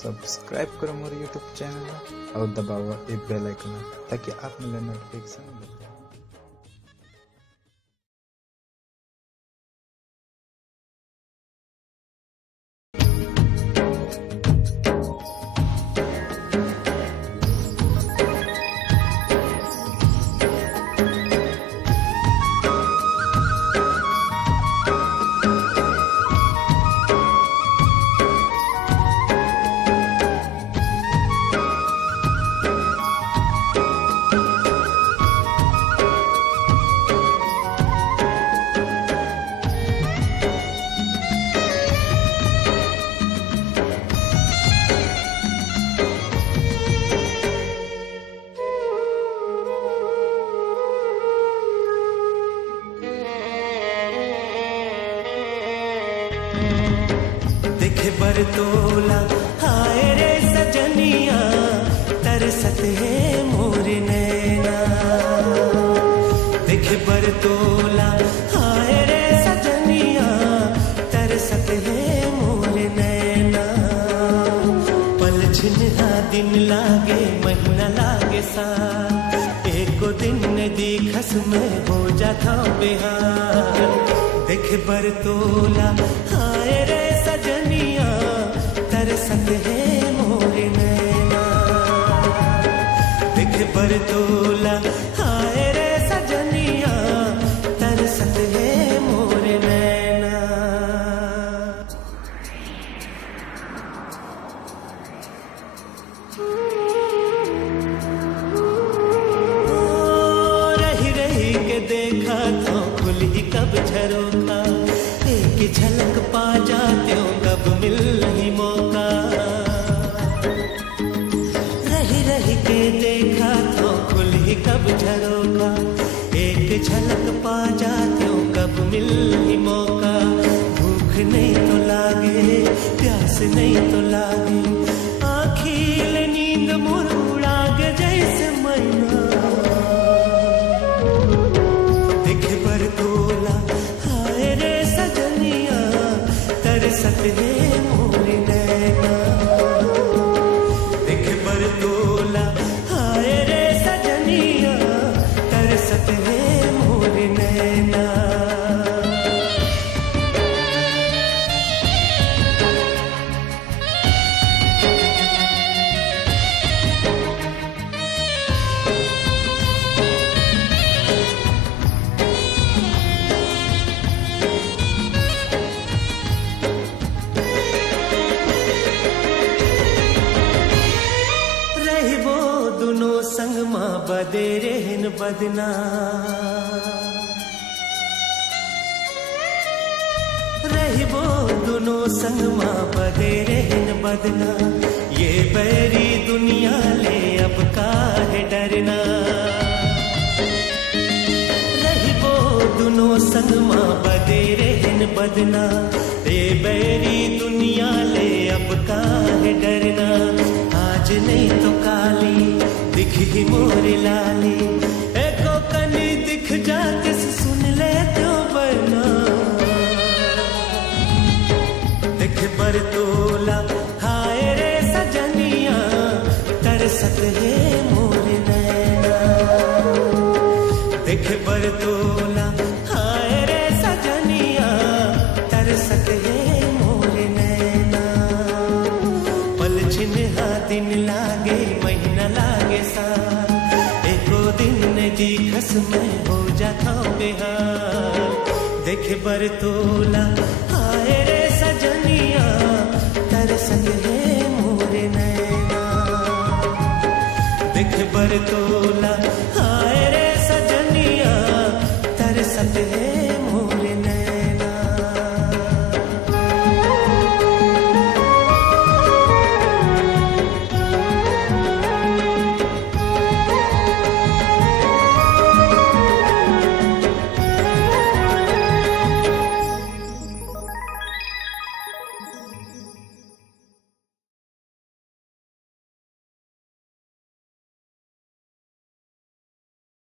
Subscribe करो मोर YouTube channel और दबाओ ए बेल आइकन ताकि आप मिले नोटिफिकेशन मिले। देखे बरतोला हाय रे सजनिया तरसत है मोर नैना। देखे बरतोला हाय रे सजनिया तरसत है मोर नैना। पल छिन्हा दिन लागे महीना लागे साल, एको दिन देखस में हो जाता बेहाल। देखे बरतोला हाय रे सजनिया तरसत है मोर नैना। देखे बरतोला हाय रे सजनिया तरसत है मोर नैना। रही रही के देखा तो खुल ही कब झरोखा, एक झलक पा जाते हो कब मिल नहीं मौका। रही रही के देखा तो खुल ही कब झरोखा, एक झलक पा जाते हो कब मिल नहीं मौका। भूख नहीं तो लागे प्यास नहीं तो लागे, आखिल नींद मोर उड़ागे जैसे मैना। देखे बरतोला हाय रे सजनिया तरसत है मोर नैना। देखे बरतोला हाय रे सजनिया तरसत है मोर नैना। संग माँ बदे रहन बदना, रहिबो दोनों संग माँ बदे रहन बदना। ये बैरी दुनिया ले अब काहे डरना। रहिबो दोनों संग माँ बदे रहन बदना, ये बैरी दुनिया ले अब काहे डरना। आज नहीं तो काली दिख ही मोर लाली, एको कनी दिख जाके सुन ले तो बरना। देख बरतोला हाय रे सजनिया तरसत है मोर नैना। देख बरतोला हाय रे सजनिया तरसत है मोर नैना। पल छिन्हा दिन लागे महीना लागे साल, एको दिन देखस में हो जाता बेहाल। देखे बरतोला हाय रे सजनिया तरसत है मोर नैना। देखे बरतोला